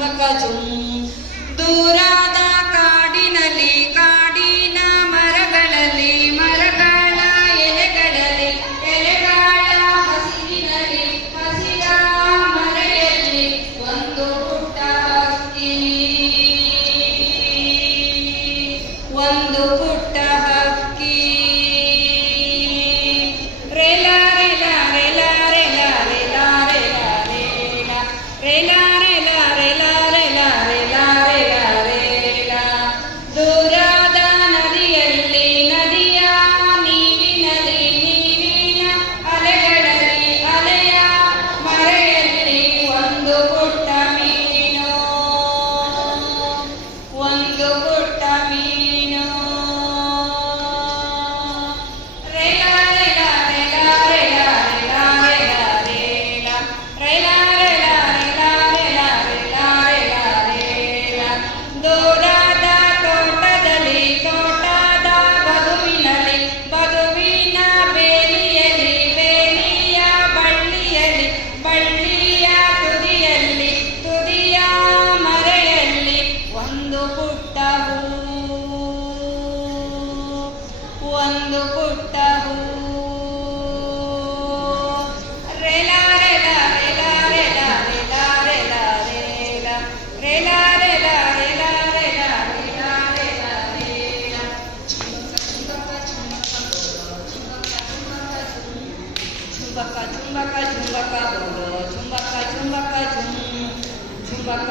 ಚುಂಬಕ ಚುಂ. ದೂರಾದ ಕಾಡಿನಲ್ಲಿ ಕಾಡಿನ ಮರಗಳಲ್ಲಿ ಮರಗಳ ಎಲೆಗಳಲ್ಲಿ ಎಲೆಗಳ ಹಸಿರಿನಲ್ಲಿ ಹಸಿರ ಮರೆಯಲ್ಲಿ ಒಂದು ಪುಟ್ಟ ಹಕ್ಕಿ ಒಂದು ಪುಟ್ಟ ಹಕ್ಕಿ ರೇಲ ರೇಲ ರೇಲ ರೇಲ ರೇಲ ರೇಲ ರೇಲ ರೇಲ ರೇಲ ರೇಲ ರೇಲ ರೇಲ ರೇಲ. ದೂರದ ನದಿಯಲ್ಲಿ ನದಿಯ ನೀರಿನಲ್ಲಿ ನೀರಿನ ಅಲೆಗಳಲ್ಲಿ ಅಲೆಯ ಮರೆಯಲ್ಲಿ ಒಂದು ಪುಟ್ಟ ಮೀನು ಒಂದು ಪುಟ್ಟ ಮೀನು. ರೇಲ ರೇಲ ರೇಲ ರೇಲ ರೇಲ ರೇಲ ರೇಲ ರೇಲ ರೇಲ ರೇಲ ರೇಲ ರೇಲ ರೇಲ ರೇಲ. ದೂರದ ತೋಟದಲ್ಲಿ ತೋಟದ ಬದುವಿನಲ್ಲಿ ಬದುವಿನ ಬೇಲಿಯಲ್ಲಿ ಬೇಲಿಯ ಬಳ್ಳಿಯಲ್ಲಿ ಬಳ್ಳಿಯ ತುದಿಯಲ್ಲಿ ತುದಿಯ ಮರೆಯಲ್ಲಿ ಒಂದು ಪುಟ್ಟ ಹೂ ಒಂದು ಪುಟ್ಟ ಹೂ. ರೇಲ ರೇಲ ರೇಲ ರೇಲ ರೇಲ ರೇಲ ರೇಲ ರೇಲ ರೇಲ ರೇಲ ರೇಲ ರೇಲ ರೇಲ ರೇಲ. ಚುಂಬಕ ಚುಂಬಕ ಚುಂಬಕ ಚುಂಬಕ ಬೋಲೋ ಚುಂಬಕ ಚುಂಬಕ ಚುಂ. ಚುಂಬಕ